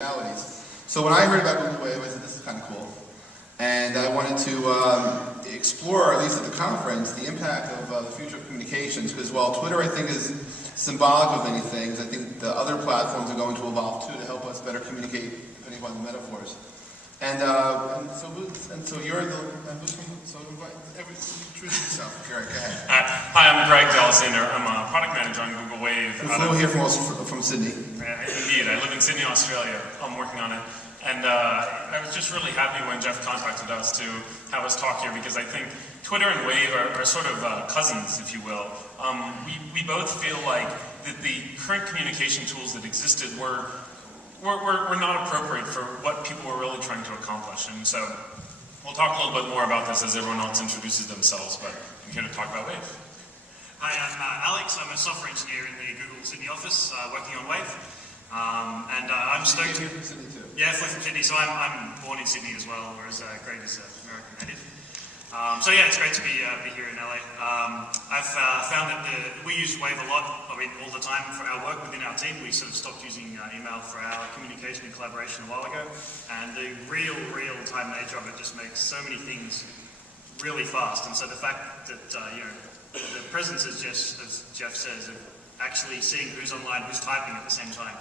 realities. So when I heard about Google Wave, I said, this is kind of cool. And I wanted to explore, at least at the conference, the impact of the future of communications, because while Twitter, I think, is symbolic of many things, I think the other platforms are going to evolve too to help us better communicate, depending upon the metaphors. And so you're the, so introduce yourself. Greg, go ahead. Hi, I'm Greg D'Alessandro. I'm a product manager on Google Wave. We flew here from Sydney. Indeed, I live in Sydney, Australia. I'm working on it. And I was just really happy when Jeff contacted us to have us talk here, because I think Twitter and Wave are sort of cousins, if you will. We both feel like that the current communication tools that existed were not appropriate for what people were really trying to accomplish. And so we'll talk a little bit more about this as everyone else introduces themselves, but I'm here to talk about Wave. Hi, I'm Alex. I'm a software engineer in the Google Sydney office working on Wave. I'm stoked. You're from Sydney too. Yeah, flew from Sydney, so I'm born in Sydney as well, whereas Greg is an American native. So yeah, it's great to be here in LA. I've found that we use Wave a lot, all the time for our work within our team. We sort of stopped using email for our communication and collaboration a while ago, and the real-time nature of it just makes so many things really fast. And so the fact that the presence, as Jeff says, of actually seeing who's online, who's typing at the same time,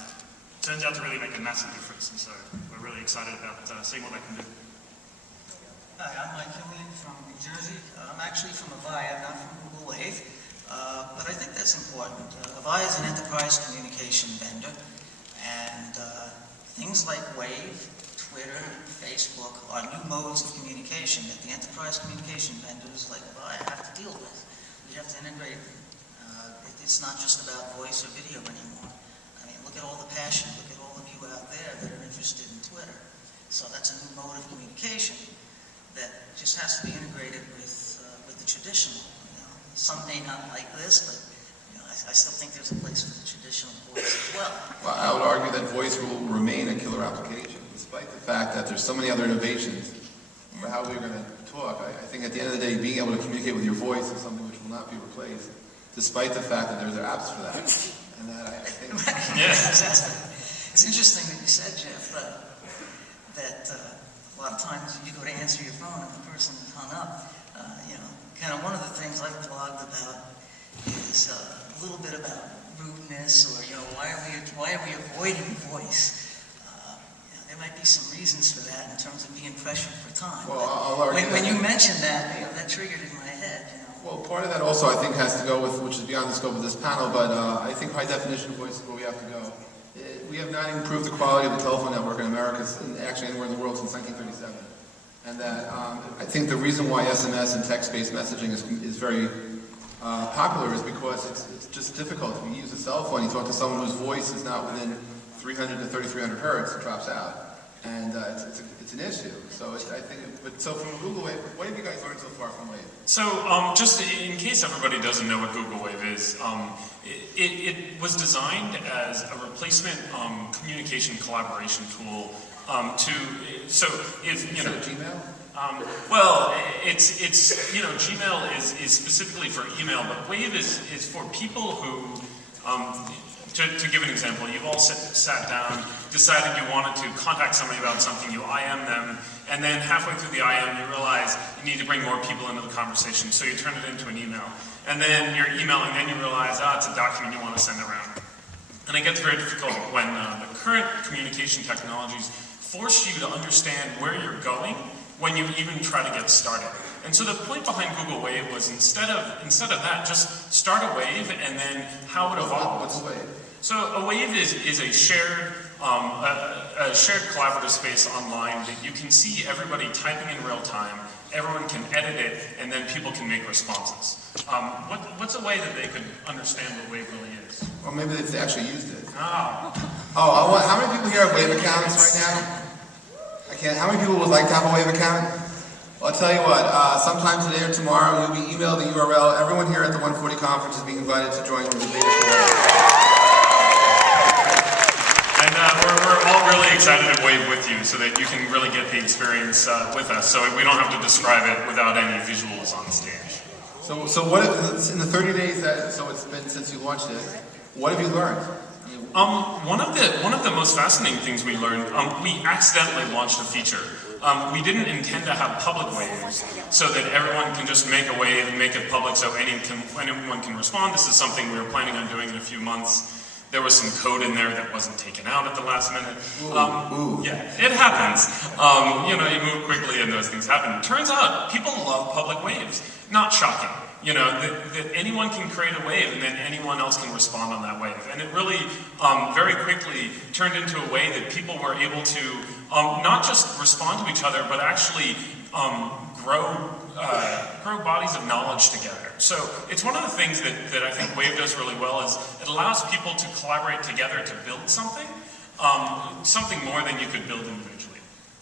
turns out to really make a massive difference. And so we're really excited about seeing what that can do. Hi, I'm Mike Killian from New Jersey. I'm actually from Avaya, not from Google Wave, but I think that's important. Avaya is an enterprise communication vendor, and things like Wave, Twitter, Facebook are new modes of communication that the enterprise communication vendors like Avaya have to deal with. We have to integrate. It's not just about voice or video anymore. I mean, look at all the passion, look at all of you out there that are interested in Twitter. So that's a new mode of communication that just has to be integrated with the traditional. Some may not like this, but I still think there's a place for the traditional voice as well. Well, I would argue that voice will remain a killer application, despite the fact that there's so many other innovations for how we're going to talk. I think at the end of the day, being able to communicate with your voice is something which will not be replaced, despite the fact that there's apps for that. And that I think... It's interesting that you said, Jeff, that a lot of times you go to answer your phone and the person is hung up. Kind of one of the things I've blogged about is a little bit about rudeness, or why are we avoiding voice? There might be some reasons for that in terms of being pressured for time. Well, when you mentioned that, that triggered in my head. Well, part of that also I think has to go with, which is beyond the scope of this panel, but I think high definition voice is where we have to go. We have not improved the quality of the telephone network in America, actually anywhere in the world, since 1937. And that I think the reason why SMS and text-based messaging is very popular is because it's just difficult. If you use a cell phone, you talk to someone whose voice is not within 300 to 3300 hertz, it drops out. And it's an issue. So I think, so from Google Wave, what have you guys learned so far from Wave? So just in case everybody doesn't know what Google Wave is, it was designed as a replacement communication collaboration tool so if Gmail? Well, it's Gmail is specifically for email, but Wave is for people who, to give an example, you've all sat down, decided you wanted to contact somebody about something, you IM them, and then halfway through the IM you realize you need to bring more people into the conversation, so you turn it into an email. And then you're emailing, then you realize, it's a document you want to send around. And it gets very difficult when the current communication technologies force you to understand where you're going when you even try to get started. And so the point behind Google Wave was instead of that, just start a wave and then how it evolves. What's a wave? So a wave is a shared collaborative space online that you can see everybody typing in real time. Everyone can edit it, and then people can make responses. What's a way that they could understand what Wave really is? Or maybe they've actually used it. Oh, how many people here have Wave accounts right now? How many people would like to have a Wave account? Well, I'll tell you what, sometime today or tomorrow, you'll be emailed the URL. Everyone here at the 140 conference is being invited to join the beta forum. And we're all really excited to Wave with you so that you can really get the experience with us, so we don't have to describe it without any visuals on stage. So what if, in the 30 days so it's been since you launched it, what have you learned? One of the most fascinating things we learned, we accidentally launched a feature. We didn't intend to have public waves so that everyone can just make a wave and make it public so anyone can respond. This is something we were planning on doing in a few months. There was some code in there that wasn't taken out at the last minute. Yeah, it happens. You move quickly and those things happen. Turns out people love public waves. Not shocking. That anyone can create a wave and then anyone else can respond on that wave. And it really very quickly turned into a way that people were able to not just respond to each other, but actually grow bodies of knowledge together. So it's one of the things that I think Wave does really well is it allows people to collaborate together to build something more than you could build individually.